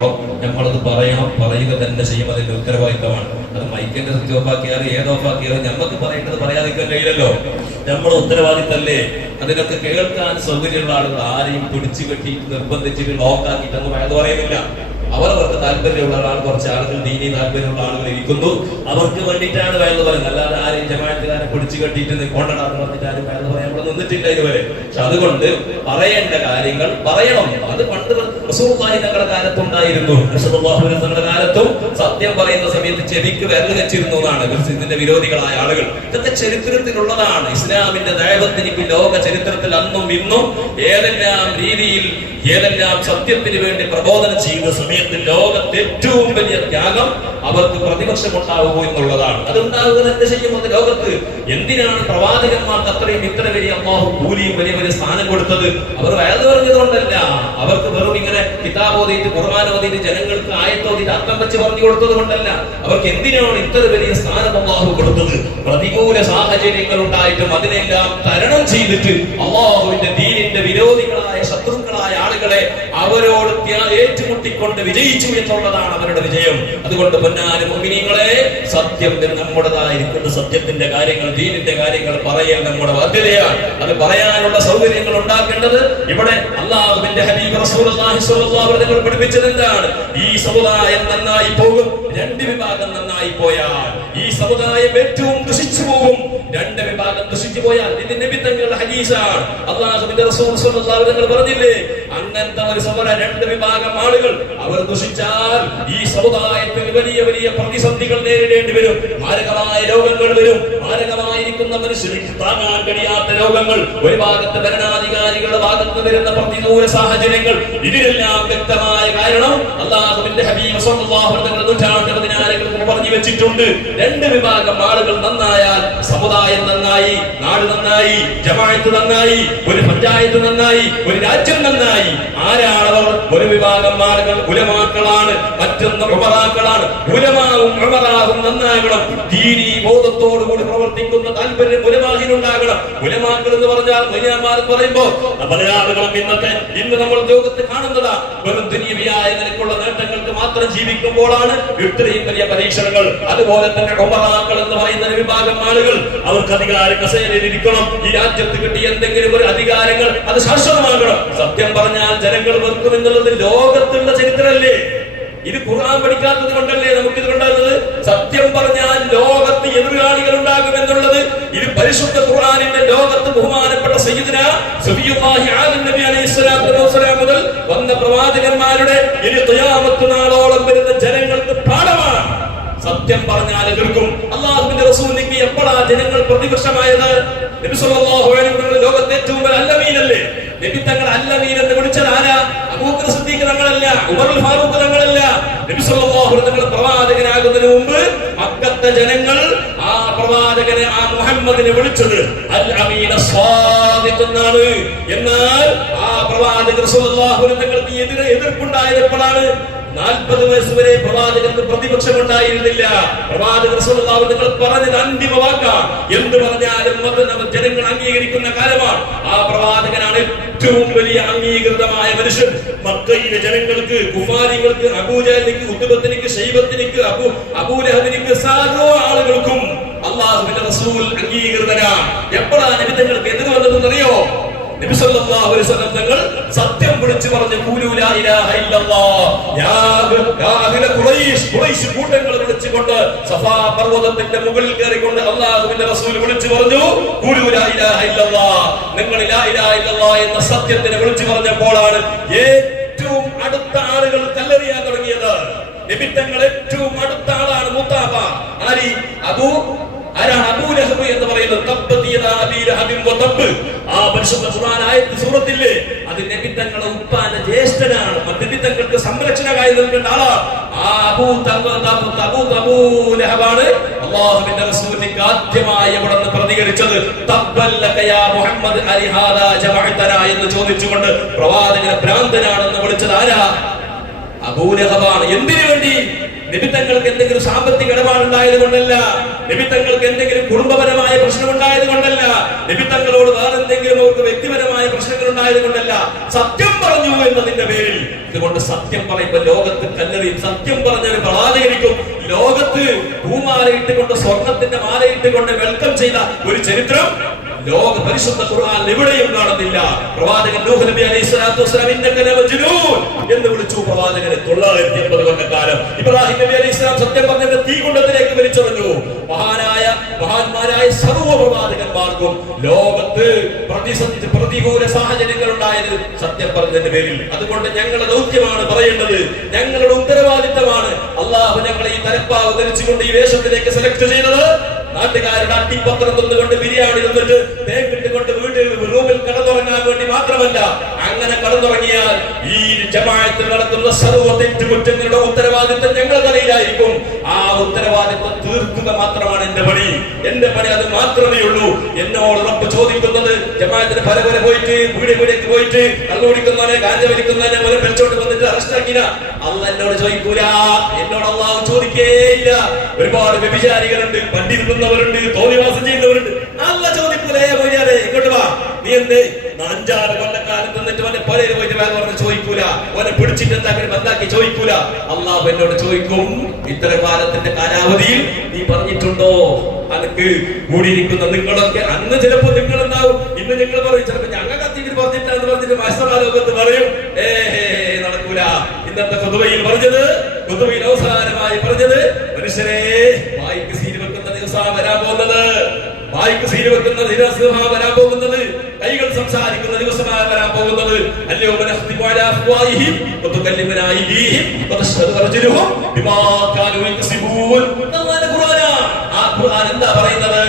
നമ്മളത് പറയണം, പറയുക തന്നെ ചെയ്യും. അതിന്റെ ഉത്തരവാദിത്തമാണ്. അത് മൈക്കിന്റെ സ്വിച്ച് ഓഫാക്കിയാലും ഏതോഫാക്കിയാലും നമുക്ക് പറയേണ്ടത് പറയാതിരിക്കാൻ കഴിയില്ലല്ലോ. നമ്മൾ ഉത്തരവാദിത്തല്ലേ. അതിനൊക്കെ കേൾക്കാൻ സൗകര്യമുള്ള ആളുകൾ ആരെയും പിടിച്ചു കെട്ടി നിർബന്ധിച്ചിട്ട് ലോക്കാക്കിയിട്ടൊന്നും വയത് പറയുന്നില്ല. അവർക്ക് താല്പര്യമുള്ള ആൾ, കുറച്ച് ആളുകൾ ദീനി താല്പര്യമുള്ള ആളുകൾ ഇരിക്കുന്നു, അവർക്ക് വേണ്ടിയിട്ടാണ് വയത് പറയുന്നത്. അല്ലാതെ ആരെയും ജമാഅത്തുകാരെ പിടിച്ചു കെട്ടിയിട്ട് കൊണ്ടാണെന്ന് പറഞ്ഞിട്ട് ആരും വയത് പറയാൻ ഇവിടെ നിന്നിട്ടില്ല ഇതുവരെ. പക്ഷെ അതുകൊണ്ട് പറയേണ്ട കാര്യങ്ങൾ പറയണം. അത് പണ്ട് റസൂലുള്ളാഹി തങ്ങളുടെ കാലത്തുണ്ടായിരുന്നു. റസൂലുള്ളാഹി തങ്ങളുടെ കാലത്തും സത്യം പറയുന്ന സമയത്ത് ചെവിക്ക് വിരൽ വെച്ചിരുന്നു എന്നാണ് ഇതിന്റെ വിരോധികളായ ആളുകൾ. ഇതൊക്കെ ചരിത്രത്തിലുള്ളതാണ്. ഇസ്ലാമിന്റെ ദഅവത്തിന് ലോക ചരിത്രത്തിൽ അന്നും ഇന്നും ഏതെല്ലാം രീതിയിൽ ഏതെല്ലാം സത്യത്തിന് വേണ്ടി പ്രബോധനം ചെയ്യുന്ന സമയത്ത് ലോകത്തെ ഏറ്റവും വലിയ ത്യാഗം അവർക്ക് പ്രതിപക്ഷം ഉണ്ടാവുമോ എന്നുള്ളതാണ്. അതുണ്ടാവുക തന്നെ ചെയ്യുന്നത് ലോകത്ത്. എന്തിനാണ് പ്രവാചകന്മാർക്ക് അത്രയും ഇത്ര വലിയ അല്ലാഹു കൂലിയും വലിയ വലിയ സ്ഥാനം കൊടുത്തത്? അവർ വയത് പറഞ്ഞതുകൊണ്ടല്ല. അവർക്ക് വെറും ഇങ്ങനെ കിതാബ് ഓതിയിട്ട് ഖുർആൻ ഓതിയിട്ട് ജനങ്ങൾക്ക് ആയത്തോതിയിട്ട് അർത്ഥം വെച്ച് പറഞ്ഞു കൊടുത്തത് കൊണ്ടല്ല. അവർക്ക് എന്തിനാണ് ഇത്ര വലിയ സ്ഥാനം അല്ലാഹു കൊടുത്തത്? പ്രതികൂല സാഹചര്യങ്ങൾ ഉണ്ടായിട്ടും അതിനെല്ലാം തരണം ചെയ്തിട്ട് അല്ലാഹുവിന്റെ ദീനിന്റെ വിരോധികളായ ശത്രുക്കളായ ആളുകളെ അവരോട് ഏറ്റുമുട്ടിക്കൊണ്ട് വിജയിച്ചു എന്നുള്ളതാണ് അവരുടെ വിജയം. അതുകൊണ്ട് പൊന്നാന മുഅ്മിനീങ്ങളെ, സത്യം നമ്മുടേതായിരിക്കുന്ന സത്യത്തിന്റെ കാര്യങ്ങൾ, ദീനിന്റെ കാര്യങ്ങൾ പറയാൻ നമ്മുടെ ബാധ്യതയാണ്. അത് പറയാനുള്ള സൗകര്യങ്ങൾ ഉണ്ടാക്കേണ്ടത് ഇവിടെ അല്ലാഹുവിന്റെ ഹബീബ് റസൂലുള്ളാഹി സ്വല്ലല്ലാഹു അലൈഹി വസല്ലം പഠിപ്പിച്ചത് എന്താണ്? ഈ സമുദായം നന്നായി പോകും, രണ്ട് വിഭാഗം നന്നായി പോയാൽ ഈ സമുദായം ഏറ്റവും ദുഷിച്ചു പോകും. രണ്ട് വിഭാഗം ദുഷിച്ചു പോയാൽ ഇത് നബി തങ്ങളുടെ ഹദീസാണ്. അല്ലാഹുവിന്റെ റസൂൽ സ്വല്ലല്ലാഹു അലൈഹി വസല്ലം പറഞ്ഞില്ലേ, അങ്ങനത്തെ ഒരു സമുദായം രണ്ട് വിഭാഗം ആളുകൾ അവർ ദുഷിച്ചാൽ ഈ സമുദായത്തിൽ വലിയ വലിയ പ്രതിസന്ധികൾ നേരിടേണ്ടി വരും. മാരകമായ രോഗങ്ങൾ വരും. മാരകമായിരിക്കുന്ന മനുഷ്യർക്ക് താങ്ങാൻ കഴിയാത്ത രോഗങ്ങൾ, ഒരു ഭാഗത്ത് ഭരണാധികാരികളുടെ ഭാഗത്ത് വരുന്ന പ്രതികൂല സാഹചര്യങ്ങൾ, ഇതിനെല്ലാം വ്യക്തമായ കാരണം അല്ലാഹുവിന്റെ ഹബീബ് സ്വല്ലല്ലാഹു അലൈഹി വസല്ലം നൂറ്റാണ്ട് പതിനാലുകൾക്ക് പറഞ്ഞു വെച്ചിട്ടുണ്ട്. രണ്ട് വിഭാഗം ആളുകൾ നന്നായാൽ സമുദായം നന്നായി, നാട് നന്നായി, ജമാഅത്ത് നന്നായി, ഒരു പഞ്ചായത്ത് നന്നായി, ഒരു രാജ്യം നന്നായി. ആരാണവർ? ഒരു വിഭാഗം ആളുകൾ ഉലമാക്കളാണ്, മറ്റൊന്ന് ഉമറാക്കളാണ്. ഉലമാവും ഉമറാവും നന്നാകണം. ദീനീ ബോധത്തോടുകൂടി പ്രവർത്തിക്കുന്ന താല്പര്യം ഉലമാഹിനുണ്ടാകണം. ഉലമാക്കൾ എന്ന് പറഞ്ഞാൽ മൊയ്യാന്മാർ പറയുമ്പോ പല ആളുകളും ഇന്ന് നമ്മൾ ലോകത്ത് കാണുന്നതാ വെറും ദുനിയവിയായ നിലക്കുള്ള നേട്ടങ്ങൾക്ക് മാത്രം ജീവിക്കുമ്പോഴാണ് ഇത്രയും വലിയ പരീക്ഷണങ്ങൾ. അതുപോലെ തന്നെ ഉമറാക്കൾ എന്ന് പറയുന്ന ഒരു വിഭാഗം ആളുകൾ അവർക്ക് അധികാര കസേരയിൽ ഇരിക്കണം. ഈ രാജ്യത്ത് കിട്ടിയ എന്തെങ്കിലും ഒരു അധികാരങ്ങൾ അത് ശാശ്വതമാകണം. സത്യം പറഞ്ഞാൽ ജനങ്ങൾ വെറുക്കും എന്നുള്ളത് ലോകത്തുള്ള ചരിത്രമല്ലേ? ഇത് ഖുർആൻ പഠിക്കാത്തത് കൊണ്ടല്ലേ നമുക്കിത് ഉണ്ടാകുന്നത്? സത്യം പറഞ്ഞാൽ ലോകത്ത് എതിർകാണികൾ ഉണ്ടാകും എന്നുള്ളത് ഇത് പരിശുദ്ധ ഖുർആനിന്റെ ലോകത്ത് ബഹുമാനപ്പെട്ട സയ്യിദുനാ സഫിയുല്ലാഹി ആദം നബി അലൈഹിസ്സലാത്തു വസ്സലാം മുതൽ വന്ന പ്രവാചകന്മാരുടെ ഇനി ഖിയാമത്ത് നാളോളം വരുന്ന ജനങ്ങൾക്ക് പാഠമാണ്. സത്യം പറഞ്ഞാൽ എതിർക്കും. അല്ലാഹുവിന്റെ റസൂലിന് എപ്പോഴാണ് ജനങ്ങൾ പ്രതിപക്ഷമായത്? നബി സല്ലല്ലാഹു അലൈഹി വസല്ലം ലോകത്തെ ഏറ്റവും വലിയ അല്ലമീനല്ലേ? നബി തങ്ങൾ അല്ലമീൻ എന്ന് വിളിച്ചത് ആരാ? അബൂബക്കർ സിദ്ദീഖ് തങ്ങളല്ല, ഉമറുൽ ഫാറൂഖ് തങ്ങളല്ല. നബി സല്ലല്ലാഹു അലൈഹി വസല്ലം പ്രവാചകനാകുന്നതിന് മുമ്പ് മക്കത്തെ ജനങ്ങൾ ആ പ്രവാചകനെ, ആ മുഹമ്മദിനെ വിളിച്ചത് അൽ അമീൻ അസ്വാദിഖ് എന്നാണ്. എന്നാൽ ആ പ്രവാചകർ സല്ലല്ലാഹു അലൈഹി വസല്ലം തങ്ങൾക്ക് എതിർപ്പുണ്ടായത് എപ്പോഴാണ്? 40 വയസ്സ് വരെ പ്രവാചകർക്ക് പ്രതിപക്ഷം ഉണ്ടായിരുന്നില്ല. പ്രവാചകർ റസൂലുള്ളാഹി നിങ്ങൾ പറഞ്ഞത് അന്തിമ വാക്കാണ്. എന്ത് പറഞ്ഞാലും അത് ജനങ്ങൾ അംഗീകരിക്കുന്ന കാലമാണ്. ആ പ്രവാചകനാണ് ഏറ്റവും വലിയ അംഗീകൃതമായ മനുഷ്യൻ. മക്കയിലെ ജനങ്ങൾക്ക്, കുഫാരികൾക്ക്, അബൂജഹലിന്, ഉത്ബത്തിനിക്ക്, ശൈബത്തിനിക്ക്, അബൂലഹബിനിക്ക്, സർവ്വ ആളുകൾക്കും അല്ലാഹുവിന്റെ റസൂൽ അംഗീകൃതനാണ്. എപ്പോഴാണ് നബി തങ്ങൾക്ക് എതിർ വന്നതെന്നറിയോ? നബി സല്ലല്ലാഹു അലൈഹി വസല്ലം തങ്ങൾ സത്യം വിളിച്ചു പറഞ്ഞു, ഖൂലൂ ലാ ഇലാഹ ഇല്ലല്ലാഹ്. യാ അഹ്ല ഖുറൈശ് കൂട്ടങ്ങൾ വിളിച്ചുകൊണ്ട് സഫാ പർവതത്തിന്റെ മുകളിൽ കയറിക്കൊണ്ട് അല്ലാഹുവിന്റെ റസൂൽ വിളിച്ചു പറഞ്ഞു, ഖൂലൂ ലാ ഇലാഹ ഇല്ലല്ലാഹ്. നിങ്ങൾ ലാ ഇലാഹ ഇല്ലല്ലാഹ് എന്ന സത്യത്തിനെ വിളിച്ചു പറഞ്ഞപ്പോഴാണ് ഏറ്റവും അടുത്ത ആളുകൾ കല്ലെറിയാൻ തുടങ്ങിയത്. നബി തങ്ങൾ ഏറ്റവും അടുത്ത ആളാണ് മുത്താബ. ആരാണ്? അബൂലഹബ് എന്ന് പറയുന്നത്. ആ പരിശുദ്ധ ഖുർആൻ ആയത്ത് സൂറത്തില്ലേ, അത് നബി തങ്ങളുടെ ഉപ്പാന്റെ ജ്യേഷ്ഠനാണ്. നബി തങ്ങൾക്ക് സംരക്ഷണമായി നിൽക്കേണ്ട ആളാണ്. ആ അബൂലഹബാണ് അല്ലാഹുവിന്റെ റസൂലിന് ആദ്യമായി അവിടെ നിന്ന് പ്രതികരിച്ചത്. തബ്ബല്ലക യാ മുഹമ്മദ് അലിഹാദാ ജമഅതനാ എന്ന് ചോദിച്ചുകൊണ്ട് പ്രവാചകനെ ഭ്രാന്തനാണെന്ന് വിളിച്ചത് ആരാ? അബൂലഹബാണ്. എന്തിനു വേണ്ടി? നിമിത്തങ്ങൾക്ക് എന്തെങ്കിലും സാമ്പത്തിക ഇടപാടുണ്ടായത് കൊണ്ടല്ല, നിമിത്തങ്ങൾക്ക് എന്തെങ്കിലും കുടുംബപരമായ പ്രശ്നമുണ്ടായത് കൊണ്ടല്ല, നിമിത്തങ്ങളോട് വേറെ എന്തെങ്കിലും അവർക്ക് വ്യക്തിപരമായ പ്രശ്നങ്ങൾ ഉണ്ടായത് കൊണ്ടല്ല, സത്യം പറഞ്ഞു എന്നതിന്റെ പേരിൽ. ഇതുകൊണ്ട് സത്യം പറയുമ്പോൾ ലോകത്ത് കല്ലെറിയും. സത്യം പറഞ്ഞൊരു പ്രവാചകനിക്കും ലോകത്ത് പൂമാലയിട്ടുകൊണ്ട് സ്വർണത്തിന്റെ മാലയിട്ടുകൊണ്ട് വെൽക്കം ചെയ്ത ഒരു ചരിത്രം ലോക പരിശുദ്ധ ഖുർആനിൽ എവിടെയും കാണുന്നില്ല. പ്രവാചകൻ നൂഹ് നബി അലൈഹി സ്വലാത്തു വസ്സലാം ഇന്നക ലമജ്നൂൻ എന്ന് വിളിച്ചു പ്രവാചകനെ 980 കൊല്ലക്കാലം. ഇബ്രാഹിം നബി അലൈഹി സ്വലാം സത്യം പറഞ്ഞ തീകുണ്ടത്തിലേക്ക് വലിച്ചെറിഞ്ഞു. മഹാന്മാരായ സർവ്വ പ്രവാചകന്മാർക്കും ലോകത്ത് പ്രതികൂല സാഹചര്യങ്ങൾ ഉണ്ടായത് സത്യം പറഞ്ഞതിന്റെ പേരിൽ. അതുകൊണ്ട് ഞങ്ങളുടെ ദൗത്യമാണ് പറയേണ്ടത്, ഞങ്ങളുടെ ഉത്തരവാദിത്തമാണ്. അള്ളാഹു ഞങ്ങളെ ഈ തലപ്പാവ് ധരിച്ചുകൊണ്ട് ഈ വേഷത്തിലേക്ക് സെലക്ട് ചെയ്തത് നാട്ടുകാരുടെ അട്ടിപ്പത്രം തന്നുകൊണ്ട് ബിരിയാണി തന്നിട്ട് തേക്കിട്ടുകൊണ്ട് വീട്ടിൽ റൂമിൽ കടന്നുറങ്ങാൻ വേണ്ടി മാത്രമല്ല. അങ്ങനെ കടന്നുറങ്ങിയാൽ ഈ ജമാഅത്തിൽ നടക്കുന്ന സർവ്വ തെറ്റുകുറ്റങ്ങളുടെ ഉത്തരവാദിത്തം ഞങ്ങളുടെ തലയിലായിരിക്കും. ആ ഉത്തരവാദിത്തം തീർക്കുക മാത്രമാണ് എന്റെ പണി. എന്റെ പണി അത് മാത്രമേ ഉള്ളൂ. എന്നോട് റബ്ബ് ചോദിക്കുന്നത്, ജമാഅത്തിന് പല പോയിട്ട് വീടേക്ക് പോയിട്ട് കള്ളുകുടിക്കുന്നവനെ ഗാഞ്ച വലിക്കുന്നവനെ പോലെ പെൽച്ചോട്ട് വന്നിട്ട് അറസ്റ്റ് ആക്കിന അള്ളാഹ് എന്നോട് ചോദിക്കൂല. എന്നോട് അള്ളാഹു ചോദിക്കേയില്ല. ഒരുപാട് വ്യഭിചാരികളുണ്ട്, പണ്ടിരുന്നവരുണ്ട്, തോന്നിവാസം ചെയ്യുന്നവരുണ്ട്. അള്ളാഹ് ചോദിക്കൂലേ മൊയ്യാരെ ഇങ്ങോട്ട് വാ, നീ എന്ത് 5-6 കൊല്ലക്കാലത്ത് നിന്നിട്ട് അവനെ പൊരയിൽ പോയിട്ട് വേറെ പറഞ്ഞ് ചോദിക്കൂല. അവനെ പിടിച്ചിട്ട് എന്താക്കി ചോദിക്കൂല. അള്ളാഹു എന്നോട് ചോദിക്കും, ഇത്ര കാലത്തിന്റെ കാലാവധിയിൽ നീ പറഞ്ഞിട്ടുണ്ടോ? അനക്ക് കൂടിയിരിക്കുന്ന നിങ്ങളൊക്കെ അന്ന് ചിലപ്പോ നിങ്ങൾ എന്താവും, ഇന്ന് നിങ്ങൾ പറയും ചിലപ്പോ ഞങ്ങൾ കത്തിയിട്ട് പറഞ്ഞിട്ടാന്ന് പറഞ്ഞിട്ട് മാസ്റ്റർമാരൊക്കെ പറയും. നടക്കൂല. ഇന്നത്തെ ഖുതുബയിൽ പറഞ്ഞത്, ഖുതുബയിൽ അവസാനമായി പറഞ്ഞത്, മനുഷ്യരെ വായിക്ക് സീൽ വെക്കുന്ന ദിവസം വരാൻ പോകുന്നത്, വായിക്ക് സീൽ വെക്കുന്ന ദിവസമാണ് വരാൻ പോകുന്നത്, കൈകൾ സംസാരിക്കുന്ന ദിവസമാണ് വരാൻ പോകുന്നത്. അല്ലയോ മനഹ്തിബു അലാ അഫ്വാഹിഹിം വതുകല്ലിമുനാ അയ്ദീഹിം വതശ്ഹദു അർജുലുഹും ബിമാ കാനൂ യക്സിബൂൻ. ആ ഖുർആൻ എന്താ പറയുന്നത്?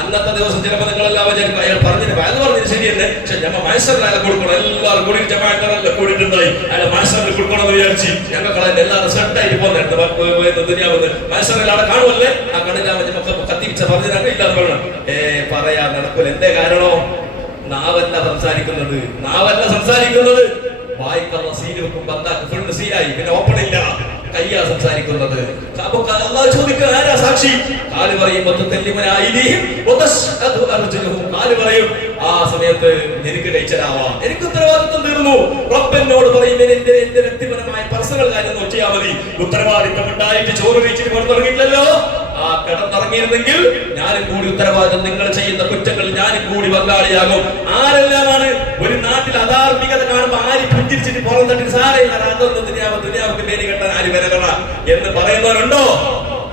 അന്നത്തെ ദിവസം ചിലപ്പോൾ നിങ്ങളെല്ലാം വിചാരിക്കും അയാൾ പറഞ്ഞിട്ട് പറഞ്ഞത് ശരിയല്ലേ, പക്ഷെ ഞങ്ങൾ മത്സരം കൊടുക്കണം, എല്ലാവരും കൂടി ജമാഅത്തെല്ലാം കൂടിയിട്ടുണ്ടായി അയാൾ മത്സരം കൊടുക്കണം എന്ന് വിചാരിച്ച് ഞങ്ങൾക്ക് എല്ലാവരും സെറ്റായിട്ട് പോകുന്നുണ്ട്. മത്സരം അവിടെ കാണുമല്ലേ, ആ കണ്ണില്ലാതെ കത്തിച്ച പറഞ്ഞിട്ട് ഇല്ലാതെ പറയണം. പറയാൻ നടക്കൂല. എന്തേ കാരണോ? നാവല്ല സംസാരിക്കുന്നത്. വായിക്കുന്ന സീല് വെക്കുമ്പോ ഫുള്ള് സീലായി, പിന്നെ ഓപ്പൺ ഇല്ല, കയ്യാ സംസാരിക്കുന്നത്. അല്ലാഹു ചോദിക്കുക, ആരാ സാക്ഷി? കാല് പറയും, കാല് പറയും. ആ സമയത്ത് നിനക്ക് കഴിച്ചതാവാം, എനിക്ക് ഉത്തരവാദിത്വം തീർന്നു. റബ്ബെന്നോട് പറയും, എന്റെ വ്യക്തിപരമായ പേഴ്സണൽ കാര്യം നോക്കിയാൽ മതി. ഉത്തരവാദിത്വം ഉണ്ടായിട്ട് ചോറ് കഴിച്ചിട്ട് പുറത്തിറങ്ങിയില്ലല്ലോ. ആ കിടന്നിറങ്ങിയിരുന്നെങ്കിൽ ഞാനും കൂടി ഉത്തരവാദിത്വം, നിങ്ങൾ ചെയ്യുന്ന കുറ്റങ്ങളിൽ ഞാനും കൂടി പങ്കാളിയാകും. ആരെല്ലാമാണ് ഒരു നാട്ടിൽ അധാർമികത കാണുമ്പോൾ ആര് പുഞ്ചിരിച്ചിട്ട് പുറം തട്ടി സാരയില്ല, അതൊന്നും ദുനിയാവർക്ക് പേര് കെട്ടാൻ ആര് വരകണ എന്ന് പറയുന്നവരുണ്ടോ?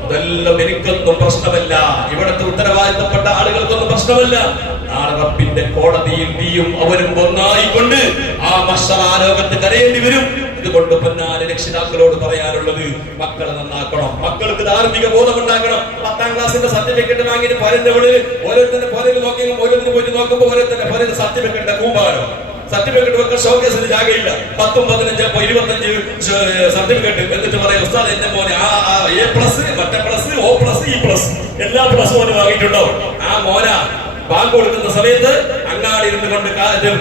അതെല്ലാം എനിക്കൊന്നും പ്രശ്നമല്ല, ഇവിടുത്തെ ഉത്തരവാദിത്തപ്പെട്ട ആളുകൾക്കൊന്നും പ്രശ്നമല്ല. നാളെ റബ്ബിന്റെ കോടതിയിൽ നീയും അവരും ഒന്നായിക്കൊണ്ട് ആ മഹ്ശറാലോകത്ത് കരയേണ്ടി വരും. ഇതുകൊണ്ട് പൊന്നാല രക്ഷിതാക്കളോട് പറയാനുള്ളത്, മക്കളെ നന്നാക്കണം, മക്കൾക്ക് ധാർമ്മിക ബോധം ഉണ്ടാക്കണം. 10ാം ക്ലാസ്സിന്റെ സർട്ടിഫിക്കറ്റ് വാങ്ങിയിട്ട് പോരന്റെ ഉള്ളിൽ ഓരോരുത്തരുടെ പോരയിൽ നോക്കിയെങ്കിലും ഓരോരുത്തരും പോയിട്ട് നോക്കുമ്പോൾ ഓരോരുത്തരുടെ പോരയിൽ സർട്ടിഫിക്കറ്റ് കൂമ്പാരോ, സർട്ടിഫിക്കറ്റ് വെക്കാൻ ഷോക്കേസിന് ജാഗയില്ല. 10, 15, 25 സർട്ടിഫിക്കറ്റ്. എന്നിട്ട് പറയാം, ഉസ്താദ് എന്റെ മോനെ A+, മറ്റേ പ്ലസ്, O+, E+, എല്ലാ പ്ലസും ഓന് വാങ്ങിയിട്ടുണ്ടാവും. ആ മോന ബാങ്ക് കൊടുക്കുന്ന സമയത്ത് അങ്ങാടിരുന്ന് കൊണ്ട്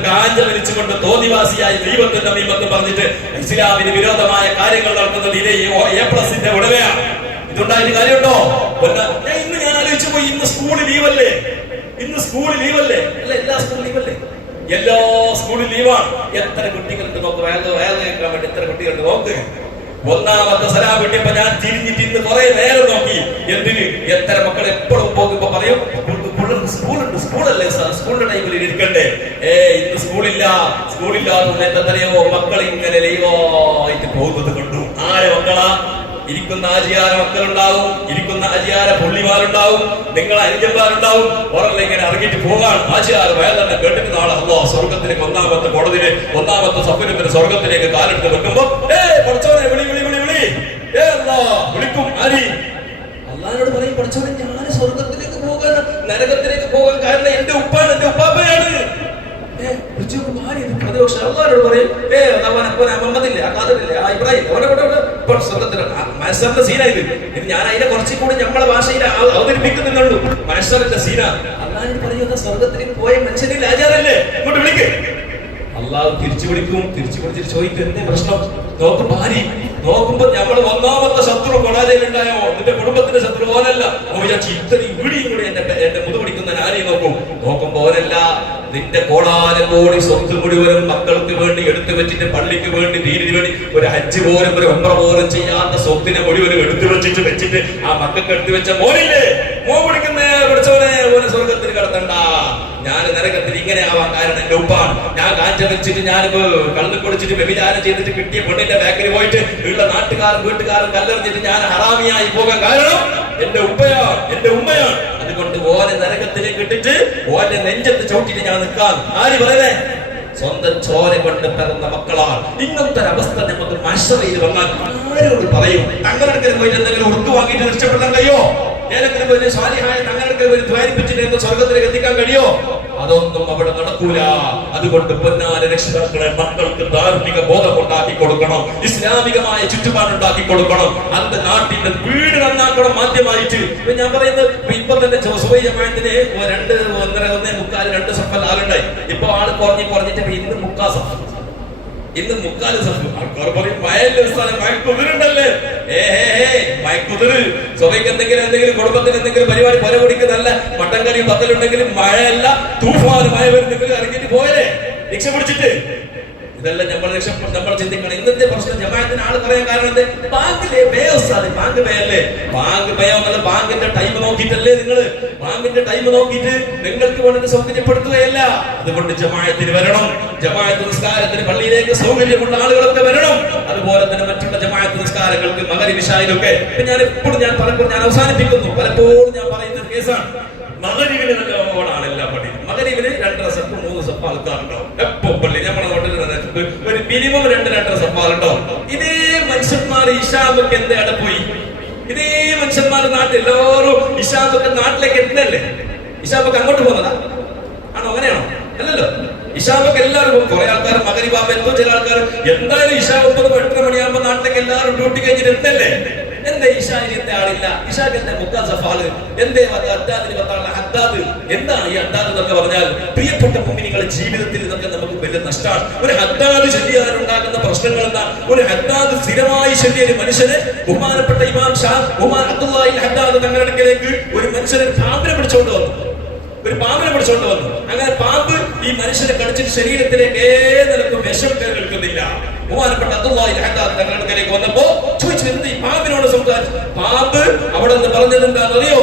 കാഞ്ച വലിച്ചുകൊണ്ട് തോന്നിവാസിയായി ദൈവത്തിന്റെ മീമത്ത് പറഞ്ഞിട്ട് ഇസ്ലാമിന് വിരോധമായ കാര്യങ്ങൾ നടത്തുന്നത് ഇതേ A+ന്റെ ഉടമയാണ്. ഇതുണ്ടായിട്ട് കാര്യമുണ്ടോ? ഇന്ന് ഞാൻ ആലോചിച്ചു പോയി, ഇന്ന് സ്കൂളിൽ ലീവല്ലേ? അല്ല, എല്ലാ സ്കൂളിൽ ലീവല്ലേ? എല്ലാ സ്കൂളിൽ ലീവാണ്. എത്ര കുട്ടികളുണ്ട് നോക്ക്, വേഗം കേൾക്കാൻ വേണ്ടി എത്ര കുട്ടികളുണ്ട് നോക്ക്. 1ാമത്തെ സലാം കിട്ടിയപ്പോ ഞാൻ തിരിഞ്ഞിട്ട് ഇന്ന് കുറെ നേരം നോക്കി. എന്തിന്? എത്ര മക്കൾ എപ്പോഴും പോകുമ്പോ പറയും സ്കൂളുണ്ട്, സ്കൂളല്ലേ സാർ, സ്കൂളിന്റെ ടൈമിൽ ഇരിക്കണ്ടേ? ഇന്ന് സ്കൂളില്ലാത്ത എത്രയോ മക്കൾ ഇങ്ങനെ ലീവായിട്ട് പോകുന്നത് കണ്ടു. ആരെ മക്കളാ? ഇരിക്കുന്ന ആജിയാര മക്കളുണ്ടാവും, ഇരിക്കുന്ന ആജിയാര പുള്ളിമാരുണ്ടാവും, നിങ്ങൾ അനുജന്മാരുണ്ടാവും. ഓരല്ല ഇങ്ങനെ ഇറങ്ങിയിട്ട് പോകാൻ ആജിയാര വേദന കേട്ടിട്ട് നാളെ അല്ലാഹ് സ്വർഗത്തിലേക്ക് 1ാമത്തെ കോടതിയിലെ 1ാമത്തെ സഫലത്തിന് സ്വർഗത്തിലേക്ക് കാലെടുത്ത് വെക്കുമ്പോ പഠിച്ചവനെ വിളി വിളിക്കും. ആരി അല്ലാഹുവോട് പറയും, പഠിച്ചവനെ ഞാൻ സ്വർഗത്തിലേക്ക് പോകാൻ, നരകത്തിലേക്ക് പോകാൻ കാരണം എന്റെ ഉപ്പാണ്, എന്റെ ഉപ്പാപ്പയാണ്. പ്രതിപക്ഷം അല്ലാഹുവോട് പറയും, മുഹമ്മദില്ലേ, ആ ഖാദിറില്ലേ, ആ ഇബ്രാഹിം, മത്സരത്തിന്റെ സീനായത്. ഇത് ഞാൻ അതിനെ കുറച്ചും കൂടി നമ്മളെ ഭാഷയിൽ അവതരിപ്പിക്കുന്നുള്ളൂ. മത്സരത്തിന്റെ സീന. അല്ലാഹു പറയുന്ന സ്വർഗത്തിലേക്ക് പോയ മനുഷ്യനിൽ ആചാരല്ലേ, ഇങ്ങോട്ട് വിളിക്ക്. അള്ളാഹു തിരിച്ചു വിളിക്കും. തിരിച്ചു വിളിച്ചിട്ട് ചോദിക്കും, എന്തേ പ്രശ്നം? നോക്ക്, ഭാര്യ നോക്കുമ്പോ നമ്മൾ ഒന്നാമത്തെ ശത്രു കൊടാജയിലുണ്ടായോ, നിന്റെ കുടുംബത്തിന്റെ ശത്രു ഓനല്ല. ഓ വിചാരിച്ചു ഇത്രയും ഇവിടെയും കൂടി എന്റെ മുതു പിടിക്കുന്ന ആരെയും നോക്കുമ്പോ ഓനല്ല. നിന്റെ കോടാനകോടി സ്വത്ത് മുഴുവനും മക്കൾക്ക് വേണ്ടി എടുത്തു വെച്ചിട്ട്, പള്ളിക്ക് വേണ്ടി, ദീനിന് വേണ്ടി ഒരു ഹജ്ജ് പോലും ഒരു ഉംറ പോലും ചെയ്യാത്ത സ്വത്തിനെ മുഴുവനും എടുത്തു വെച്ചിട്ട് ആ മക്കൾക്ക് എടുത്തു വെച്ച മോനില്ലേ, മോ പിടിക്കുന്നേ പിടിച്ചോനെ, ഓനെ സ്വർഗത്തിൽ കിടത്തണ്ട. ഞാൻ നരകത്തിൽ ഇങ്ങനെ ആവാൻ കാരണം എന്റെ ഉപ്പാണ്. ഞാൻ കാഞ്ച വെച്ചിട്ട്, ഞാനിപ്പോ കള്ളു കുടിച്ചിട്ട് വ്യഭിചാരം ചെയ്തിട്ട് കിട്ടിയ പെണ്ണിന്റെ ബാക്കിൽ പോയിട്ട് ഉള്ള നാട്ടുകാരും വീട്ടുകാരും കല്ലെറിഞ്ഞിട്ട് ഞാൻ ഹറാമിയായി പോകാൻ കാരണം എന്റെ ഉപ്പയാണ്, എന്റെ ഉമ്മയാണ്. അതുകൊണ്ട് ഓനെ നരകത്തിലേക്ക് ഇട്ടിട്ട് ഓന്റെ നെഞ്ചത്ത് ചവിട്ടിട്ട് ഞാൻ നിൽക്കാൻ ആര് പറയുന്നേ? സ്വന്തം ചോര കൊണ്ട് പിറന്ന മക്കളാണ്. ഇങ്ങനത്തെ അവസ്ഥ നമുക്ക് മനുഷ്യയിൽ വന്നാൽ ആരോട് പറയും? തങ്ങളെടുക്കലും പോയിട്ട് എന്തെങ്കിലും ഉറുക്ക് വാങ്ങിയിട്ട് രക്ഷപ്പെടാൻ കഴിയോ? ഏതെങ്കിലും ഒരു സ്വാലിഹായ തങ്ങളെടുക്കൽ ഒരു ദ്വാരിപ്പിച്ചിട്ട് സ്വർഗത്തിലേക്ക് എത്തിക്കാൻ കഴിയോ? അതൊന്നും അവിടെ നടക്കൂല. അതുകൊണ്ട് പൊന്നാന രക്ഷിതാക്കളെ, മക്കൾക്ക് ധാർമ്മിക ബോധം ഉണ്ടാക്കി കൊടുക്കണം, ഇസ്ലാമികമായ ചുറ്റുപാടുണ്ടാക്കി കൊടുക്കണം. അത് നാട്ടിന്റെ വീട് നന്നാക്കണം. ആദ്യമായിട്ട് ഞാൻ പറയുന്നത്, ഇപ്പൊ തന്നെ ജമാഅത്തിന് 1.5 സഫൽ ആളുണ്ടായി. ഇപ്പൊ ആള് കുറഞ്ഞിട്ട് ഇന്ന് 3/4 സഫ്, ഇന്ന് 3/4 സഫ്. ആൾക്കാർ പറയും മയക്കുതിരുണ്ടല്ലേ, മയക്കുതിര് സ്വഭയ്ക്ക് എന്തെങ്കിലും കുടുംബത്തിന് എന്തെങ്കിലും പരിപാടി പല കുടിക്കുന്നല്ല, മട്ടൻ കറിയും പത്തലുണ്ടെങ്കിലും മഴയല്ല, തൂഫാന് മഴ വരുന്നെങ്കിലും ഇറങ്ങിയിട്ട് പോയല്ലേ രക്ഷ പിടിച്ചിട്ട്. ഇതെല്ലാം നമ്മൾ ചിന്തിക്കണം. ഇന്നത്തെ പ്രശ്നം ജമാഅത്തിന് ആള് പറയാൻ കാരണം എന്ത്? ബാങ്കിലെ ബാങ്ക് പേ അല്ലേ? ബാങ്ക് പേ എന്നുള്ള ബാങ്കിന്റെ ടൈം നോക്കിയിട്ടല്ലേ നിങ്ങള്? ബാങ്കിന്റെ ടൈം നോക്കിയിട്ട് നിങ്ങൾക്ക് വേണ്ടി സൗകര്യപ്പെടുത്തുകയല്ല. അതുകൊണ്ട് ജമാഅത്തിന് വരണം. ജമാഅത്ത് നിസ്കാരത്തിന് പള്ളിയിലേക്ക് സൗകര്യമുള്ള ആളുകളൊക്കെ വരണം. അതുപോലെ തന്നെ മറ്റുള്ള ജമാഅത്ത് നിസ്കാരങ്ങൾക്ക് മഗ്‌രിബ് ഇശായിലൊക്കെ ഞാൻ പലപ്പോഴും ഞാൻ അവസാനിപ്പിക്കുന്നു. പലപ്പോഴും ഞാൻ പറയുന്ന ഒരു കേസാണ്. മഗ്‌രിബിന് നല്ലോണാണ് എല്ലാ പള്ളിയും. മഗ്‌രിബിന് 2.5 സഫ് 3 സഫ് ആൾക്കാരുണ്ടാവും എപ്പോ പള്ളി. നമ്മുടെ നാട്ടിൽ ഒരു മിനിമം 2.5 സഫ് ആളുണ്ടാവും. ഇതേ മനുഷ്യന്മാർ ഇശാബൊക്കെ എന്തേടെ പോയി? ഇതേ മനുഷ്യന്മാർ നാട്ടിൽ എല്ലാവരും ഇശാബൊക്കെ നാട്ടിലേക്ക് എത്തുന്നല്ലേ? ഇശാബൊക്കെ അങ്ങോട്ട് പോകുന്നതാ ആണോ? അങ്ങനെയാണോ? അല്ലല്ലോ. ഇശാബൊക്കെ എല്ലാവരും, കുറെ ആൾക്കാർ മഗ്‌രിബാകുമ്പോ എത്തും, ചില ആൾക്കാർ എന്തായാലും ഇശാ 9-8 മണിയാകുമ്പോ നാട്ടിലേക്ക് എല്ലാവരും ഡ്യൂട്ടി കഴിഞ്ഞിട്ട് എത്തല്ലേ? എന്തേ ഇശായിത്തെ ആളില്ല? ഇശാക്ക് എന്റെ 3/4 സഫാള് എന്തേ? അദ്ദാദിന് 10 ഹദ്ദാദ്. എന്താണ് ഈ ഹദ്ദാദ് എന്നൊക്കെ പറഞ്ഞാൽ? പ്രിയപ്പെട്ട മുഅ്മിനീങ്ങളുടെ ജീവിതത്തിൽ ഇതൊക്കെ നമുക്ക് വലിയ നഷ്ടമാണ്. ഒരു ഹദ്ദാദ് ശല്യമുണ്ടാക്കുന്ന പ്രശ്നങ്ങൾ എന്താ? ഒരു ഹദ്ദാദ് സ്ഥിരമായി ശല്യ മനുഷ്യന്, ബഹുമാനപ്പെട്ട ഇമാം അബ്ദുല്ലാഹി ഹദ്ദാദ് തങ്ങളുടെ അടുക്കലേക്ക് ഒരു മനുഷ്യനെ പാമ്പിനെ പിടിച്ചോണ്ട് വന്നു. അങ്ങനെ പാമ്പ് ഈ മനുഷ്യനെ കടിച്ചിട്ട് ശരീരത്തിലേക്ക് ഏതെങ്കിലും വിഷം കേൾക്കുന്നില്ല. ബഹുമാനപ്പെട്ട അബ്ദുല്ലാഹി ഹദ്ദാദ് തങ്ങളുടെ അടുക്കലേക്ക് വന്നപ്പോ ചോദിച്ചു, എന്ത് ഈ പാമ്പിനോട് സംസാരിച്ചു? പാമ്പ് അവിടെ നിന്ന് പറഞ്ഞത് എന്താണെന്നറിയോ?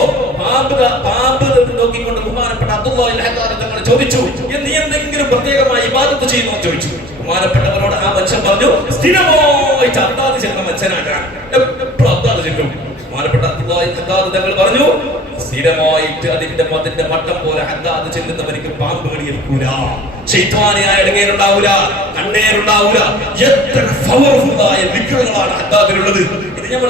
പാമ്പ് നോക്കിക്കൊണ്ട് ബഹുമാനപ്പെട്ട അബ്ദുല്ലാഹി ഹദ്ദാദ് തങ്ങൾ ചോദിച്ചു, നീ എന്തെങ്കിലും പ്രത്യേകമായി ഇബാദത്ത് ചെയ്യുമോ ചോദിച്ചു. ബഹുമാനപ്പെട്ടവരോട് ആ മനുഷ്യൻ പറഞ്ഞു, സ്ഥിരമായിട്ട് ഹദ്ദാദ് ചെല്ലുന്ന മനുഷ്യനാകാൻ എപ്പോഴും ഹദ്ദാദ് ചെല്ലും. ബഹുമാനപ്പെട്ട അബ്ദുല്ലാഹി ഹദ്ദാദ് തങ്ങൾ പറഞ്ഞു, സ്ഥിരമായിട്ട് അതിന്റെ മട്ടം പോലെ ഹദ്ദാദ് ചെല്ലുന്നവർക്ക് പാമ്പ് കടിയേൽക്കൂല, ശൈത്വാനിയായ ഇടങ്ങേറുണ്ടാവൂല, കണ്ണേറുണ്ടാവൂല. എത്ര പവർഫുള്ളായ ദിക്റുകളാണ് ഹദ്ദാദിലുള്ളത്. ഇത് നമ്മൾ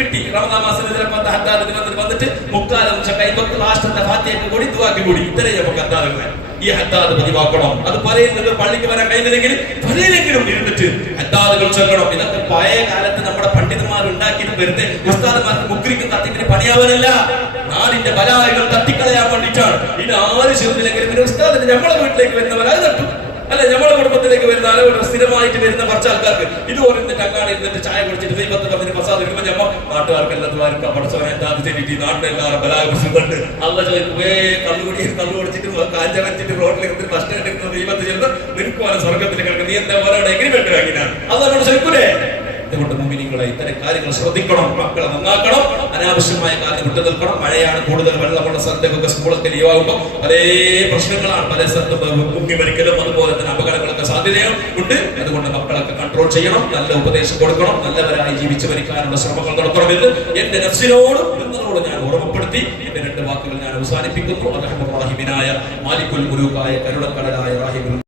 കിട്ടി റമദാൻ മാസത്തിൽ ഹദ്ദാദിന് വന്നിട്ട് 3/4 കൈപത്ത് ലാസ്റ്റത്തെ ഫാത്തിഹയ്ക്ക് കൂടി ദുആക്ക് കൂടി ഇത്രയും നമുക്ക് ഹദ്ദാദുകളെ ഈ ഹദ്ദാദ് പതിവാക്കണം. അത് പറയുന്നത് പള്ളിക്ക് വരാൻ കഴിയുന്നില്ലെങ്കിൽ പള്ളിയിലെങ്കിലും ഇരുന്നിട്ട് ഹദ്ദാദുകൾ ചൊല്ലണം. ഇതൊക്കെ പഴയ കാലത്ത് നമ്മുടെ പണ്ഡിതന്മാർ ഉണ്ടാക്കിയിട്ട് വെറുതെ ഉസ്താദന്മാർക്ക് മുക്രിക്കും തട്ടിക്കിന് പണിയാവാനല്ല, നാടിന്റെ ബലായികൾ തട്ടിക്കളയാൻ വേണ്ടിയിട്ടാണ്. ഇനി ആര് ചെറുതിലെങ്കിലും ഉസ്താദിന് നമ്മളെ വീട്ടിലേക്ക് വരുന്നവരായി തട്ടും, അല്ല നമ്മളെ കുടുംബത്തിലേക്ക് വരുന്ന ആളുകൾ സ്ഥിരമായിട്ട് വരുന്ന കുറച്ച് ആൾക്കാർക്ക് ഇതുപോലെ ഇരുന്നിട്ട് അങ്ങാടി ഇരുന്നിട്ട് ചായ കുടിച്ചിട്ട് 10 പ്രസാദം ഇടുമ്പോൾ ഞമ്മ നാട്ടുകാർക്കെല്ലാം പഠിച്ചവനെ എന്താ ചെല്ലിട്ട് നാട്ടിലെല്ലാവരും ബലാകുണ്ട് അല്ല ചോദിക്കും, കള്ളു കുടിച്ചിട്ട് കാഞ്ച വെച്ചിട്ട് റോഡിലേക്ക് ബസ് സ്റ്റാൻഡിൽ ദൈവത്തിൽ ചെന്ന് നിൽക്കുവാനും സ്വർഗത്തിൽ കിടക്കും, നീ എന്താ പറയുക എഗ്രിമെന്റ് വാങ്ങിനാണ് അത് നമ്മൾ ചോദിക്കൂലേ? അതുകൊണ്ട് മുഅ്മിനീങ്ങളെ ഇത്തരം കാര്യങ്ങൾ ശ്രദ്ധിക്കണം, മക്കളെ നന്നാക്കണം, അനാവശ്യമായ കാര്യം വിട്ടു നിൽക്കണം. മഴയാണ്, കൂടുതൽ വെള്ളമുള്ള സ്ഥലത്തേക്കൊക്കെ സ്കൂളൊക്കെ ലീവാകുമ്പോൾ പല പ്രശ്നങ്ങളാണ്, പല സ്ഥലത്തും മുങ്ങി മരിക്കലും അതുപോലെ തന്നെ അപകടങ്ങളൊക്കെ സാധ്യതയുണ്ട്. അതുകൊണ്ട് മക്കളൊക്കെ കൺട്രോൾ ചെയ്യണം, നല്ല ഉപദേശം കൊടുക്കണം, നല്ലവരായി ജീവിച്ചു മരിക്കാനുള്ള ശ്രമങ്ങൾ നടത്തണമെന്ന് എന്റെ നഫ്സിനോടും നിങ്ങളോട് ഞാൻ ഓർമ്മപ്പെടുത്തി എന്റെ 2 വാക്കുകൾ ഞാൻ അവസാനിപ്പിക്കുന്നു. അർഹമർ റഹീമിനായ മാലിക്കുൽ മുലൂക്കായ കരുണക്കടലായ റാഹിമുൽ